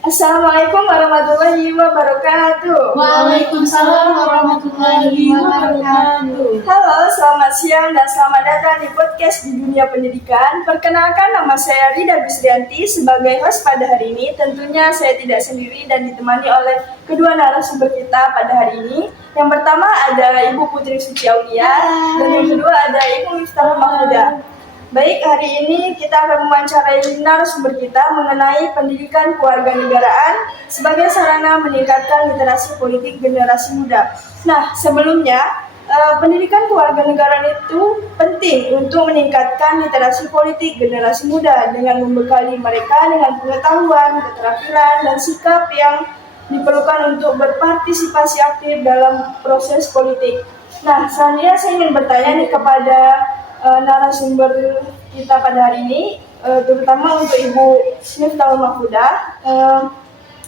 Assalamualaikum warahmatullahi wabarakatuh. Waalaikumsalam warahmatullahi wabarakatuh. Halo, selamat siang dan selamat datang di podcast di dunia pendidikan. Perkenalkan, nama saya Rida Gusdianti sebagai host pada hari ini. Tentunya saya tidak sendiri dan ditemani oleh kedua narasumber kita pada hari ini. Yang pertama ada Ibu Putri Suci Aulia dan yang kedua ada Ibu Miftahul Mahfudah. Baik, hari ini kita akan mewawancarai narasumber kita mengenai pendidikan kewarganegaraan sebagai sarana meningkatkan literasi politik generasi muda. Nah, sebelumnya, pendidikan kewarganegaraan itu penting untuk meningkatkan literasi politik generasi muda dengan membekali mereka dengan pengetahuan, keterampilan, dan sikap yang diperlukan untuk berpartisipasi aktif dalam proses politik. Nah, selanjutnya saya ingin bertanya nih kepada narasumber kita pada hari ini, terutama untuk Ibu Miftahul Mahfudah.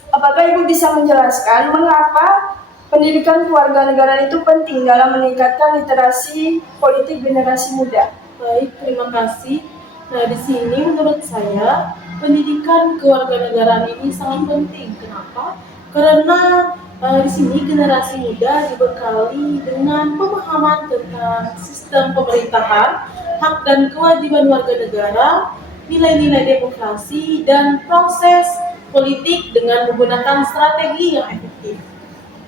Apakah Ibu bisa menjelaskan mengapa pendidikan kewarganegaraan itu penting dalam meningkatkan literasi politik generasi muda? Baik, terima kasih. Nah, di sini menurut saya pendidikan kewarganegaraan ini sangat penting. Kenapa? Karena di sini generasi muda dibekali dengan pemahaman tentang sistem pemerintahan, hak dan kewajiban warga negara, nilai-nilai demokrasi, dan proses politik dengan menggunakan strategi yang efektif.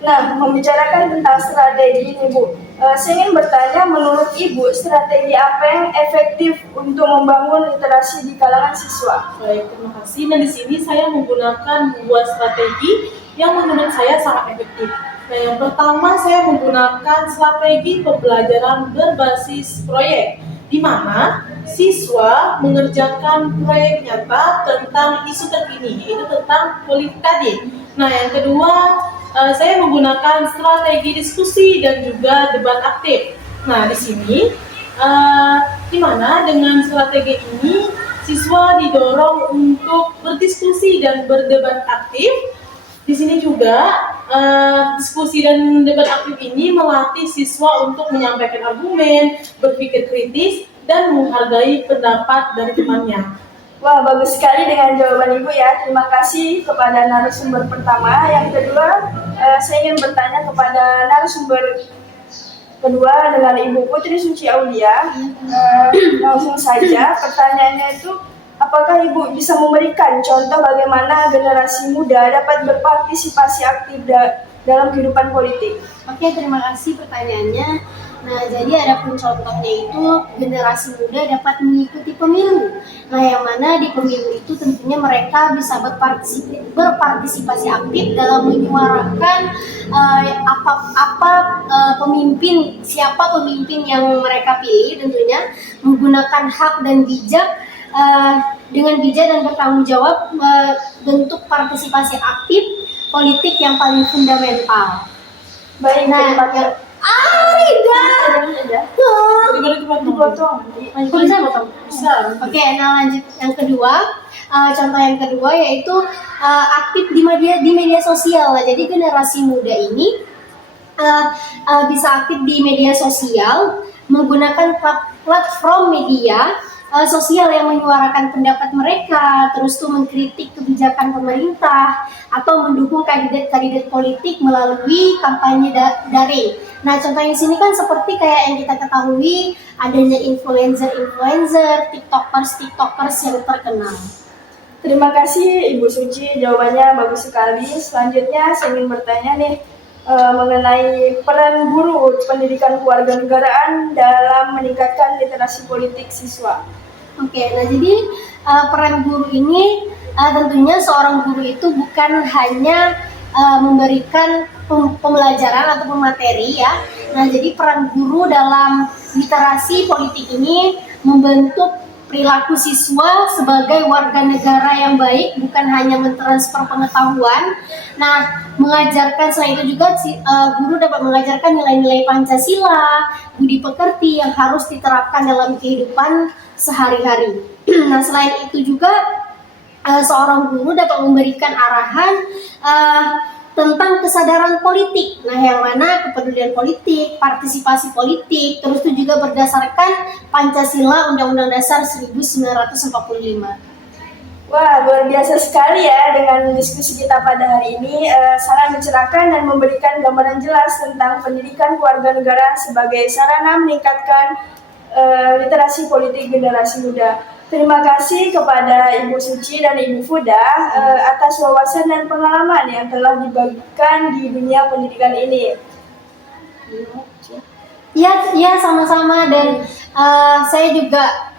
Nah, membicarakan tentang strategi ini, Bu, saya ingin bertanya, menurut Ibu, strategi apa yang efektif untuk membangun literasi di kalangan siswa? Baik, terima kasih. Nah, di sini saya menggunakan dua strategi yang menurut saya sangat efektif. Nah, yang pertama saya menggunakan strategi pembelajaran berbasis proyek, di mana siswa mengerjakan proyek nyata tentang isu terkini, yaitu tentang politik tadi. Nah, yang kedua, saya menggunakan strategi diskusi dan juga debat aktif. Nah, di sini, di mana dengan strategi ini, siswa didorong untuk berdiskusi dan berdebat aktif. Di sini juga diskusi dan debat aktif ini melatih siswa untuk menyampaikan argumen, berpikir kritis, dan menghargai pendapat dari temannya. Wah, bagus sekali dengan jawaban Ibu ya. Terima kasih kepada narasumber pertama. Yang kedua, saya ingin bertanya kepada narasumber kedua dengan Ibu Putri Suci Aulia. Langsung saja, pertanyaannya itu, apakah Ibu bisa memberikan contoh bagaimana generasi muda dapat berpartisipasi aktif dalam kehidupan politik? Oke, terima kasih pertanyaannya. Nah, jadi ada pun contohnya itu generasi muda dapat mengikuti pemilu. Nah, yang mana di pemilu itu tentunya mereka bisa berpartisipasi aktif dalam menyuarakan siapa pemimpin yang mereka pilih, tentunya menggunakan hak dan bijak. Dengan bijak dan bertanggung jawab, bentuk partisipasi aktif politik yang paling fundamental. Baik, Bisa. Oke, nah lanjut yang kedua. Contoh yang kedua yaitu aktif di media sosial. Nah, jadi generasi muda ini bisa aktif di media sosial menggunakan platform media sosial yang menyuarakan pendapat mereka, terus tuh mengkritik kebijakan pemerintah atau mendukung kandidat politik melalui kampanye daring. Nah, contohnya di sini kan seperti kayak yang kita ketahui adanya influencer, tiktokers yang terkenal. Terima kasih Ibu Suci, jawabannya bagus sekali. Selanjutnya saya ingin bertanya nih mengenai peran guru pendidikan kewarganegaraan dalam meningkatkan literasi politik siswa. Oke, nah jadi peran guru ini tentunya seorang guru itu bukan hanya memberikan pembelajaran atau materi ya. Nah, jadi peran guru dalam literasi politik ini membentuk perilaku siswa sebagai warga negara yang baik, bukan hanya mentransfer pengetahuan. Nah, selain itu juga guru dapat mengajarkan nilai-nilai Pancasila, budi pekerti yang harus diterapkan dalam kehidupan sehari-hari. Nah, selain itu juga seorang guru dapat memberikan arahan tentang kesadaran politik. Nah, yang mana kepedulian politik, partisipasi politik, terus itu juga berdasarkan Pancasila Undang-Undang Dasar 1945. Wah, luar biasa sekali ya dengan diskusi kita pada hari ini. Sangat mencerahkan dan memberikan gambaran jelas tentang pendidikan keluarga negara sebagai sarana meningkatkan literasi politik generasi muda. Terima kasih kepada Ibu Suci dan Ibu Fuda atas wawasan dan pengalaman yang telah dibagikan di dunia pendidikan ini. Ya, sama-sama dan saya juga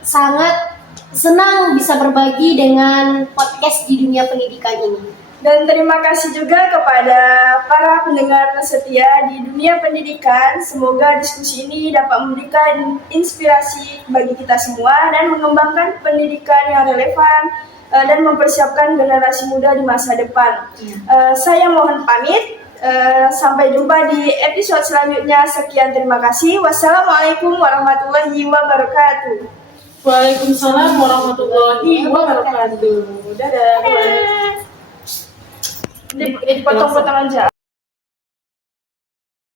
sangat senang bisa berbagi dengan podcast di dunia pendidikan ini. Dan terima kasih juga kepada para pendengar setia di dunia pendidikan. Semoga diskusi ini dapat memberikan inspirasi bagi kita semua dan mengembangkan pendidikan yang relevan dan mempersiapkan generasi muda di masa depan. Saya mohon pamit. Sampai jumpa di episode selanjutnya. Sekian, terima kasih. Wassalamualaikum warahmatullahi wabarakatuh. Waalaikumsalam warahmatullahi wabarakatuh. Dadah. Dipotong-potong aja.